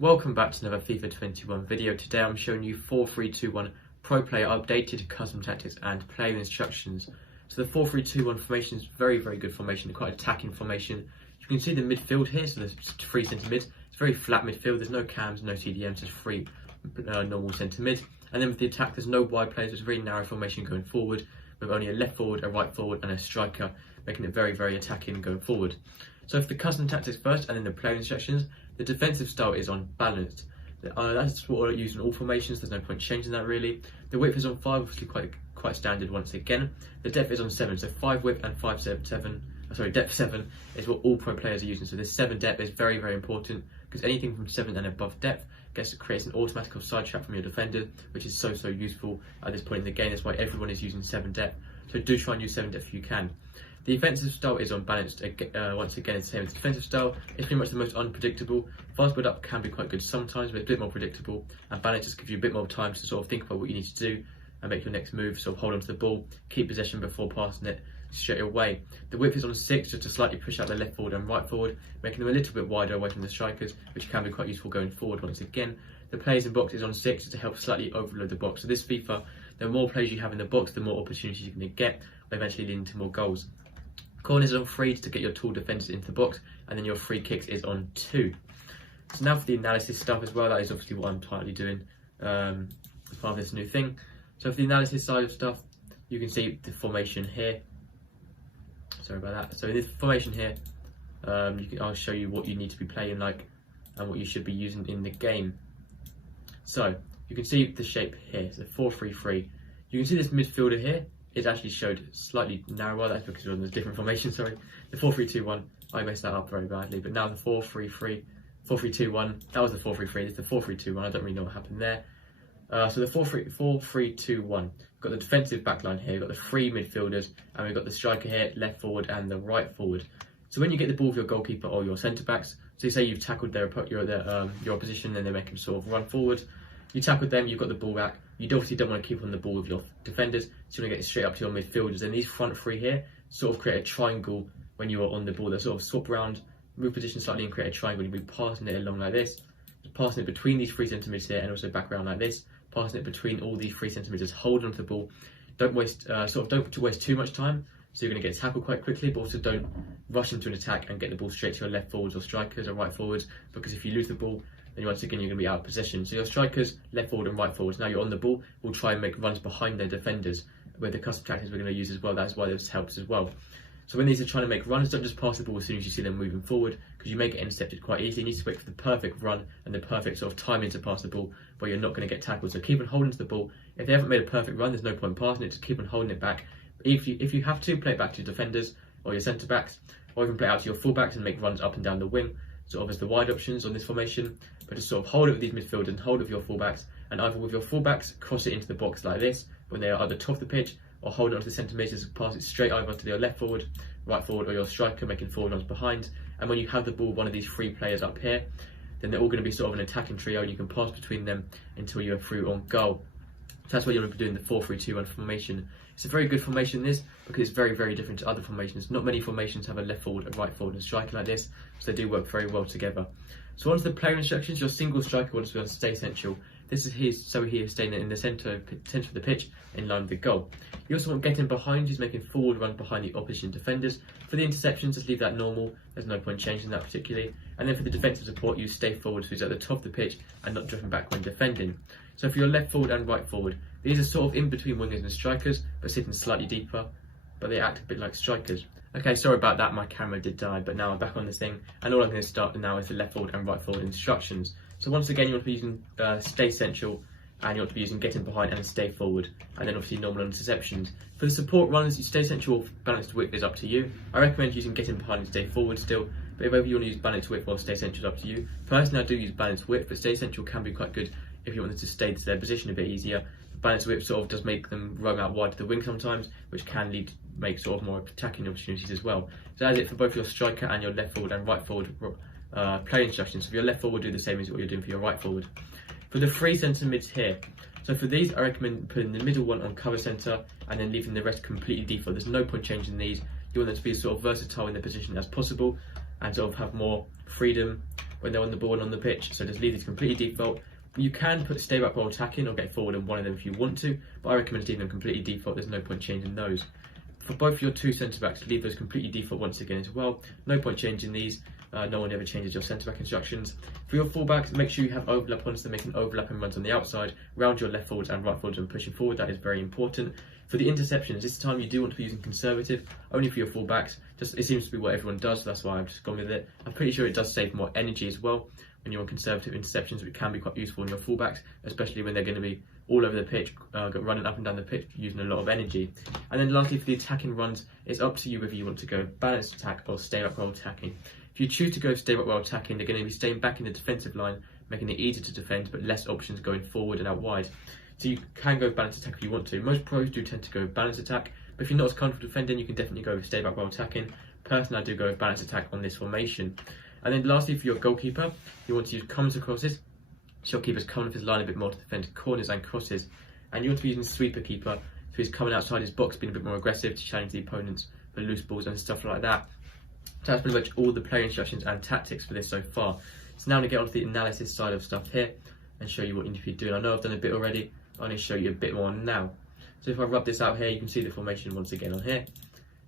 Welcome back to another FIFA 21 video. Today I'm showing you 4-3-2-1 Pro Player updated custom tactics and player instructions. So the 4-3-2-1 formation is very good formation, quite attacking formation. You can see the midfield here, so there's 3 centre mids. It's very flat midfield, there's no cams, no CDMs, just 3 normal centre mids. And then with the attack there's no wide players, it's a very narrow formation going forward, with only a left forward, a right forward and a striker, making it very attacking going forward. So for the custom tactics first and then the player instructions, the defensive style is on balanced. That's what I use in all formations, there's no point changing that really. The width is on 5, obviously quite standard once again. The depth is on 7, so 5 width and depth 7 is what all pro players are using. So this 7 depth is very important, because anything from 7 and above depth creates an automatic offside trap from your defender, which is so useful at this point in the game. That's why everyone is using 7 depth. So do try and use 7 depth if you can. The offensive style is unbalanced. Once again, it's the same as the defensive style. It's pretty much the most unpredictable. Fast build up can be quite good sometimes, but it's a bit more predictable. And balance just gives you a bit more time to sort of think about what you need to do and make your next move. So hold on to the ball, keep possession before passing it straight away. The width is on 6, just to slightly push out the left forward and right forward, making them a little bit wider away from the strikers, which can be quite useful going forward. Once again, the players in box is on 6, just to help slightly overload the box. So this FIFA, the more players you have in the box, the more opportunities you're going to get, eventually leading to more goals. Corners is on 3 to get your tall defenders into the box, and then your free kicks is on 2. So now for the analysis stuff as well, that is obviously what I'm tightly doing as part of this new thing. So for the analysis side of stuff, you can see the formation here. Sorry about that. So in this formation here, I'll show you what you need to be playing like and what you should be using in the game. So you can see the shape here, so 4-3-3. You can see this midfielder here is actually showed slightly narrower. That's because we're on a different formation, sorry. The 4-3-2-1, I messed that up very badly, but now the 4-3-2-1, that was the 4-3-3, it's the 4-3-2-1, I don't really know what happened there. So the 4-3-2-1, we've got the defensive backline here, we've got the 3 midfielders, and we've got the striker here, left forward and the right forward. So when you get the ball with your goalkeeper or your centre backs, so you say you've tackled your opposition and they make them sort of run forward, you tackled them, you've got the ball back, you obviously don't want to keep on the ball with your defenders, so you want to get straight up to your midfielders, and these front 3 here sort of create a triangle when you are on the ball. They sort of swap around, move position slightly and create a triangle. You'll be passing it along like this, passing it between these 3 centimetres here and also back around like this, passing it between all these 3 centimetres, hold on to the ball. Don't waste too much time, so you're going to get tackled quite quickly, but also don't rush into an attack and get the ball straight to your left forwards or strikers or right forwards, because if you lose the ball, then once again you're going to be out of possession. So your strikers, left forward and right forwards, now you're on the ball, will try and make runs behind their defenders. With the custom tactics we're going to use as well, that's why this helps as well. So when these are trying to make runs, don't just pass the ball as soon as you see them moving forward, because you may get intercepted quite easily. You need to wait for the perfect run and the perfect sort of timing to pass the ball where you're not going to get tackled. So keep on holding to the ball. If they haven't made a perfect run, there's no point passing it, just keep on holding it back. If you have to, play it back to your defenders or your centre backs, or even play it out to your full backs and make runs up and down the wing, sort of as the wide options on this formation. But just sort of hold it with these midfielders and hold it with your fullbacks, and either with your fullbacks cross it into the box like this when they are at the top of the pitch, or hold it onto the centre mids, pass it straight over to your left forward, right forward, or your striker making forward runs behind. And when you have the ball, one of these 3 players up here, then they're all going to be sort of an attacking trio, and you can pass between them until you're through on goal. So that's why you're going to be doing the 4-3-2-1 formation. It's a very good formation, this, because it's very different to other formations. Not many formations have a left forward, a right forward, and striker like this, so they do work very well together. So onto the player instructions, your single striker wants to stay central. This is his, so he is staying in the centre of the pitch in line with the goal. You also want getting behind, he's making forward run behind the opposition defenders. For the interceptions, just leave that normal, there's no point changing that particularly. And then for the defensive support, you stay forward, so he's at the top of the pitch and not drifting back when defending. So for your left forward and right forward, these are sort of in between wingers and strikers, but sitting slightly deeper, but they act a bit like strikers. Okay, sorry about that, my camera did die, but now I'm back on this thing, and all I'm going to start now is the left forward and right forward instructions. So once again, you want to be using stay central, and you want to be using getting behind and stay forward, and then obviously normal interceptions. For the support runs, you stay central or balanced width is up to you. I recommend using getting behind and stay forward still, but if ever you want to use balanced width or stay central, is up to you. Personally, I do use balanced width, but stay central can be quite good if you want them to stay to their position a bit easier. Balanced width sort of does make them roam out wide to the wing sometimes, which can make sort of more attacking opportunities as well. So that's it for both your striker and your left forward and right forward play instructions. So for your left forward, do the same as what you're doing for your right forward. For the 3 centre mids here, so for these I recommend putting the middle one on cover centre and then leaving the rest completely default. There's no point changing these. You want them to be as sort of versatile in their position as possible. and sort of have more freedom when they're on the ball and on the pitch. So just leave these completely default. You can put stay back while attacking or get forward in one of them if you want to, but I recommend leaving them completely default. There's no point changing those. For both your two centre backs, leave those completely default once again as well. No point changing these. No one ever changes your centre back instructions. For your fullbacks, make sure you have overlap on, so making overlapping runs on the outside, round your left forwards and right forwards when pushing forward. That is very important. For the interceptions, this time you do want to be using conservative, only for your fullbacks. Just it seems to be what everyone does, so that's why I've just gone with it. I'm pretty sure it does save more energy as well when you're on conservative interceptions, which can be quite useful in your fullbacks, especially when they're going to be all over the pitch, running up and down the pitch, using a lot of energy. And then lastly, for the attacking runs, it's up to you whether you want to go balanced attack or stay back while attacking. If you choose to go stay back while attacking, they're going to be staying back in the defensive line, making it easier to defend, but less options going forward and out wide. So you can go balanced attack if you want to. Most pros do tend to go balanced attack, but if you're not as comfortable defending, you can definitely go with stay back while attacking. Personally, I do go with balanced attack on this formation. And then lastly, for your goalkeeper, you want to use comes and crosses. So your keeper's coming off his line a bit more to defend corners and crosses. And you want to be using sweeper keeper, so he's coming outside his box, being a bit more aggressive to challenge the opponents for loose balls and stuff like that. So that's pretty much all the player instructions and tactics for this so far. So now I'm going to get onto the analysis side of stuff here and show you what you need to be doing. I know I've done a bit already, I'm going to show you a bit more now. So if I rub this out here, you can see the formation once again on here.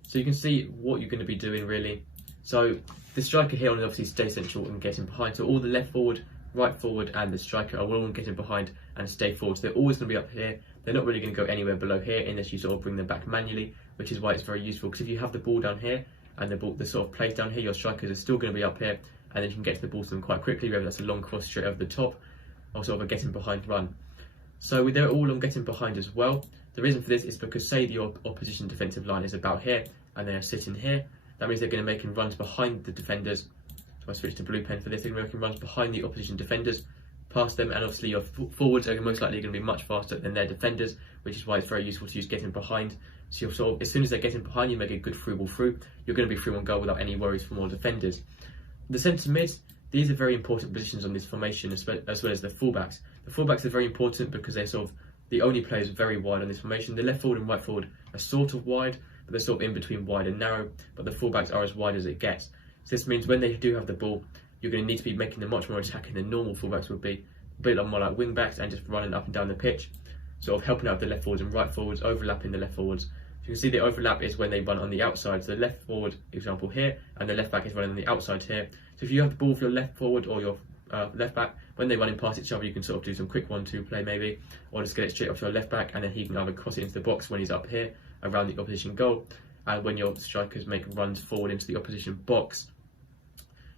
So you can see what you're going to be doing really. So the striker here will obviously stay central and getting behind. So all the left forward, right forward and the striker are all getting behind and stay forward. So they're always going to be up here. They're not really going to go anywhere below here unless you sort of bring them back manually, which is why it's very useful. Because if you have the ball down here and the sort of place down here, your strikers are still going to be up here, and then you can get to the ball to them quite quickly, whether that's a long cross straight over the top or sort of a getting behind run. So they're all on getting behind as well. The reason for this is because say the opposition defensive line is about here and they are sitting here, that means they're going to be making runs behind the defenders. So I switch to blue pen for this, they're making runs behind the opposition defenders, past them, and obviously your forwards are most likely going to be much faster than their defenders, which is why it's very useful to use getting behind. So you're sort of, as soon as they're getting behind, you make a good through ball through, you're going to be through on goal without any worries from all defenders. The centre mids, these are very important positions on this formation, as well as the fullbacks. The fullbacks are very important because they're sort of the only players very wide on this formation. The left forward and right forward are sort of wide, but they're sort of in between wide and narrow, but the fullbacks are as wide as it gets. So this means when they do have the ball, you're going to need to be making them much more attacking than normal fullbacks would be, a bit more like wing backs and just running up and down the pitch, sort of helping out the left forwards and right forwards, overlapping the left forwards. So you can see the overlap is when they run on the outside. So the left forward example here, and the left back is running on the outside here. So if you have the ball for your left forward or your left back, when they run in past each other, you can sort of do some quick 1-2 play maybe, or just get it straight off to your left back, and then he can either cross it into the box when he's up here around the opposition goal, and when your strikers make runs forward into the opposition box.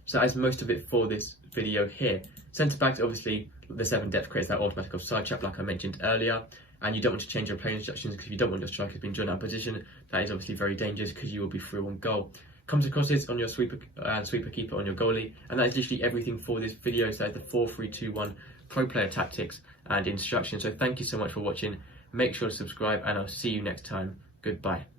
So that is most of it for this video here. Centre backs, obviously the 7 depth creates that automatic offside trap like I mentioned earlier, and you don't want to change your play instructions because if you don't want your strikers being drawn out of position, that is obviously very dangerous because you will be through on goal. Comes across this on your sweeper and sweeper keeper on your goalie, and that is literally everything for this video. So that's the 4-3-2-1 pro player tactics and instructions. So thank you so much for watching. Make sure to subscribe and I'll see you next time. Goodbye.